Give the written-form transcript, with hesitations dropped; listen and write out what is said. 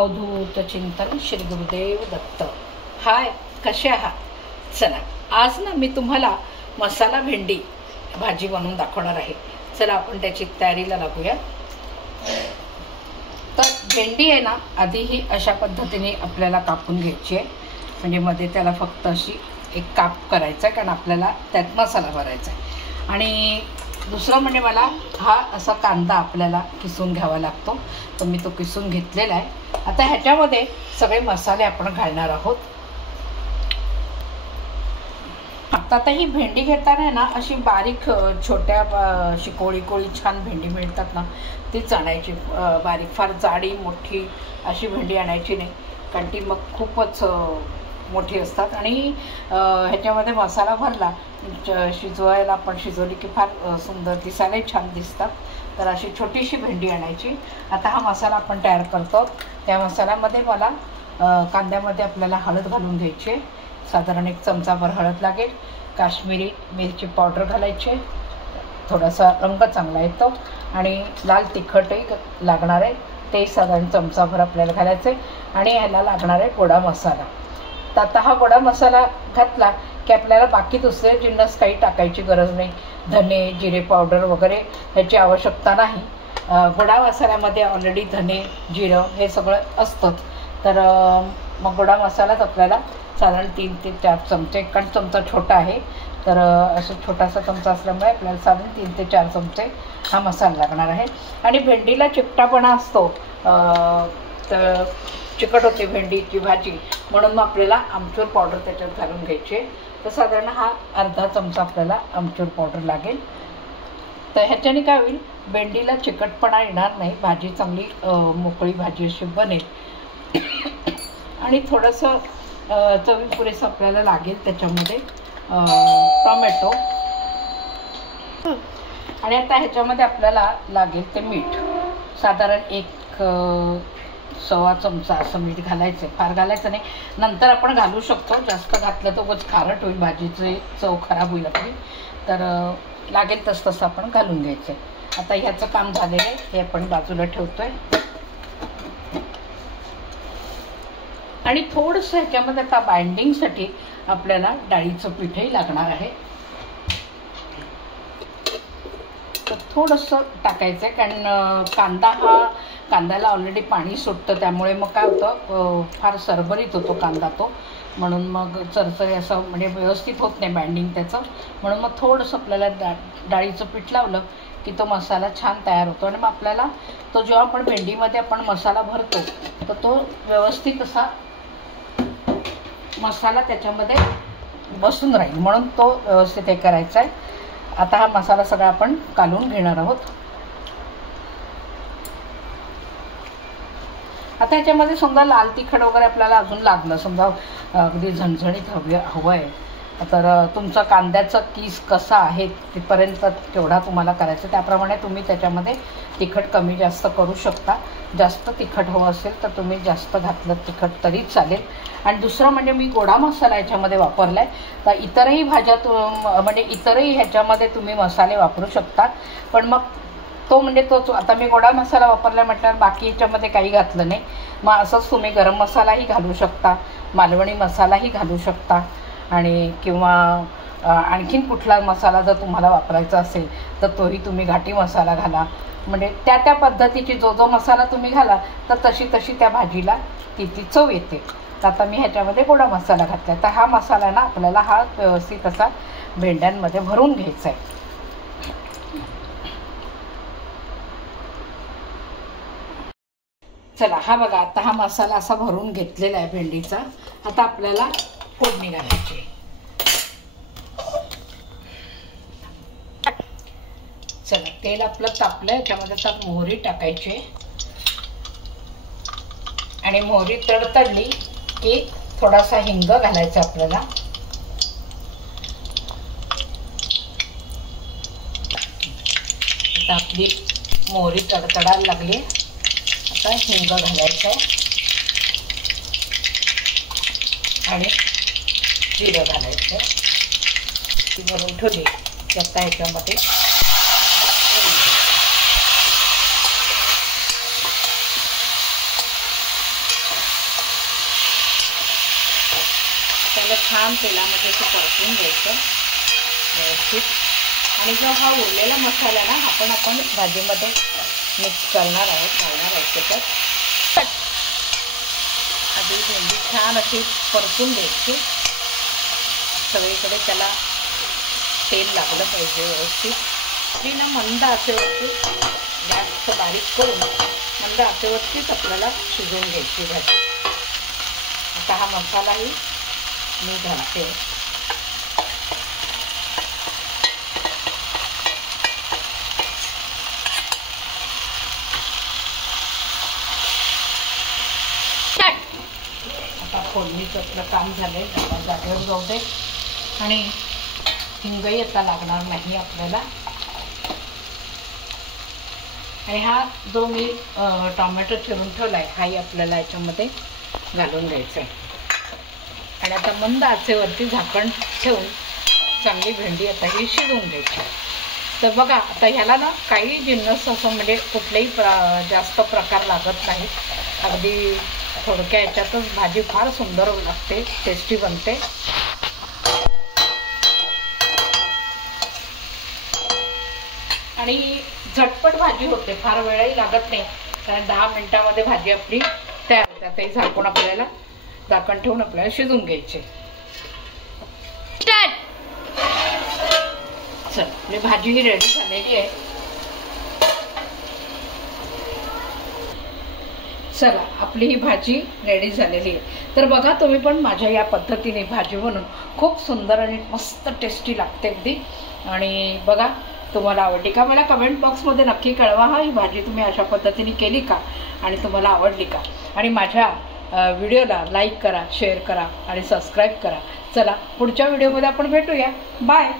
अवधूत चिंतन श्री गुरुदेव दत्त। हाय, कसे आहात? चला, आज ना मी तुम्हाला मसाला भेंडी भाजी बनवून दाखवणार आहे। चला आपण त्याची तयारीला लागूया। तर भेंडी आहे ना, आधी ही अशा पद्धतीने आपल्याला कापून घ्यायची आहे। म्हणजे मध्ये त्याला फक्त अशी एक काप करायचा आहे, कारण आपल्याला त्यात मसाला भरायचा आहे। आणि दुसरं म्हणजे मला हा असा कांदा आपल्याला किसून घ्यावा लागतो, तर मी तो किसून घेतलेला आहे। आता ह्याच्यामध्ये सगळे मसाले आपण घालणार आहोत। आता ही भेंडी घेताना ना अशी बारीक छोट्या कोळी छान भेंडी मिळतात ना, तीच आणायची। बारीक, फार जाडी मोठी अशी भेंडी आणायची नाही, कारण ती मग खूपच मोठी असतात। आणि ह्याच्यामध्ये मसाला भरला, शिजवायला आपण शिजवली की फार सुंदर दिसायलाही छान दिसतात। तर अशी छोटीशी भेंडी आणायची। आता हा मसाला आपण तयार करतो। त्या मसाल्यामध्ये मला कांद्यामध्ये आपल्याला हळद घालून घ्यायची, साधारण 1 चमचाभर हळद लागेल। काश्मीरी मिरची पावडर घालायची, थोडासा रंग चांगला येतो। आणि लाल तिखटही लागणार आहे, ते साधारण चमचाभर आपल्याला घालायचे। आणि ह्याला लागणार आहे गोडा मसाला। तर आता हा गोडा मसाला घातला की आपल्याला बाकी दुसरे जिन्नस काही टाकायची गरज नाही। धने, जिरे पावडर वगैरे ह्याची आवश्यकता नाही। गोडा मसाल्यामध्ये ऑलरेडी धने, जिरं हे सगळं असतंच। तर मग गोडा मसालाच आपल्याला साधारण 3 ते 4 चमचे, कारण चमचा छोटा आहे, तर असं छोटासा चमचा असल्यामुळे आपल्याला साधारण 3 ते 4 चमचे हा मसाला लागणार आहे। आणि भेंडीला चिकटापणा असतो, तर चिकट होते भेंडीची भाजी, म्हणून मग आपल्याला आमचूर पावडर त्याच्यात घालून घ्यायची। तर साधारण हा अर्धा चमचा आपल्याला आमचूर पावडर लागेल। तर ह्याच्याने काय होईल, भेंडीला चिकटपणा येणार नाही, भाजी चांगली मोकळी भाजी अशी बनेल। आणि थोडंसं चवीपुरेसं आपल्याला लागेल त्याच्यामध्ये टोमॅटो। आणि आता ह्याच्यामध्ये आपल्याला लागेल ते मीठ, साधारण 1 सव्वा चमचा असं मीठ घालायचं। फार घालायचं नाही, नंतर आपण घालू शकतो। जास्त घातलं तर उगाच खारट होईल, भाजीची चव खराब होईल आपली। तर लागेल तसं आपण घालून घ्यायचं। आता ह्याचं काम झालेलं आहे, हे आपण बाजूला ठेवतोय। आणि थोडंसं ह्याच्यामध्ये आता बाइंडिंगसाठी आपल्याला डाळीचं पीठही लागणार आहे, तर थोडंसं टाकायचं आहे। कारण कांद्याला ऑलरेडी पाणी सुटतं, त्यामुळे मग काय होतं, फार सरभरीत होतो कांदा तो, म्हणून मग चरचरी असं म्हणजे व्यवस्थित होत नाही बाइंडिंग त्याचं। म्हणून मग थोडंसं आपल्याला डाळीचं पीठ लावलं की तो मसाला छान तयार होतो। आणि मग आपल्याला तो जेव्हा आपण भेंडीमध्ये आपण मसाला भरतो, तर तो व्यवस्थित असा मसाला त्याच्यामध्ये बसून राहील, म्हणून तो व्यवस्थित हे करायचा आहे। आता हा मसाला सगळा आपण कालवून घेणार आहोत। आता याच्यामध्ये समजा लाल तिखट वगैरे आपल्याला अजून लागलं, समजा अगदी झणझणीत हवं आहे, तर तुमचा कांद्याचा किस कसा आहे तिथपर्यंत केवढा तुम्हाला करायचं, त्याप्रमाणे तुम्ही त्याच्यामध्ये तिखट कमी जास्त करू शकता। जास्त तिखट हवं असेल तर तुम्ही जास्त घातलं तिखट तरी चालेल। आणि दुसरं म्हणजे मी गोडा मसाला याच्यामध्ये वापरला आहे। तर इतरही भाज्या म्हणजे इतरही ह्याच्यामध्ये तुम्ही मसाले वापरू शकता, पण मग तो म्हणजे तोच। आता मी गोडा मसाला वापरला म्हटल्यावर बाकी ह्याच्यामध्ये काही घातलं नाही। मग असंच तुम्ही गरम मसालाही घालू शकता, मालवणी मसालाही घालू शकता, आणि किंवा आणखीन कुठला मसाला जर तुम्हाला वापरायचा असेल तर तोही तुम्ही घाटी मसाला घाला। म्हणजे त्या पद्धतीची जो मसाला तुम्ही घाला, तर तशी त्या भाजीला ती चव येते। तर आता मी ह्याच्यामध्ये गोडा मसाला घातला, तर हा मसाला ना आपल्याला हा व्यवस्थित असा भेंड्यांमध्ये भरून घ्यायचा आहे। चला, हा बघा, आता हा मसाला असा भरून घेतलेला आहे भेंडीचा। आता आपल्याला फोडणी घालायची। चला, तेल आपलं तापलं, याच्यामध्ये आता मोहरी टाकायची। आणि मोहरी तडतडली की थोडासा हिंग घालायचा आपल्याला। आता आपली मोहरी तडतडायला लागली, आता हिंग घालायचं आणि जिरं घालायचं। ती भरून ठेवली की आता ह्याच्यामध्ये त्याला छान तेलामध्ये ते परतून घ्यायचं व्यवस्थित. आणि जो हा उरलेला मसाला ना आपण भाजीमध्ये मिक्स करणार आहोत, घालणार आहोत त्याच्यात. आधी भेंडी छान अशी परतून घ्यायची, सगळीकडे त्याला तेल लागलं पाहिजे व्यवस्थित. ती ना मंद आचेवरती गॅस बारीक करून मंद आचेवरतीच आपल्याला शिजवून घ्यायची भाजी. आता हा मसालाही मी घालते. आता फोडणीचं आपलं काम झालंय, जागेवर जाऊ दे. आणि हिंगही आता लागणार नाही आपल्याला. आणि हा जो मी टोमॅटो चिरून ठेवलाय हाही आपल्याला याच्यामध्ये घालून घ्यायचा आहे. आणि आता मंद आचेवरती झाकण ठेवून चांगली भेंडी आता ही शिजवून घ्यायची. तर बघा आता ह्याला ना काही जिन्नस असं म्हणजे कुठलेही जास्त प्रकार लागत नाही. अगदी थोडक्या ह्याच्यातच भाजी फार सुंदर लागते, टेस्टी बनते. आणि झटपट भाजी होते, फार वेळही लागत नाही, कारण 10 मिनिटामध्ये भाजी आपली तयार होते. आता झाकून आपल्याला झाकण ठेवून आपल्याला शिजवून घ्यायचे. चल आपली भाजी ही रेडी झालेली आहे. चला आपली ही भाजी रेडी झालेली आहे. तर बघा तुम्ही पण माझ्या या पद्धतीने भाजी बनवून खूप सुंदर आणि मस्त टेस्टी लागते अगदी. आणि बघा तुम्हाला आवडली का मला कमेंट बॉक्समध्ये नक्की कळवा. हा ही भाजी तुम्ही अशा पद्धतीने केली का आणि तुम्हाला आवडली का. आणि माझ्या व्हिडिओला लाईक करा, शेअर करा आणि सबस्क्राईब करा. चला पुढच्या व्हिडिओमध्ये आपण भेटूया. बाय.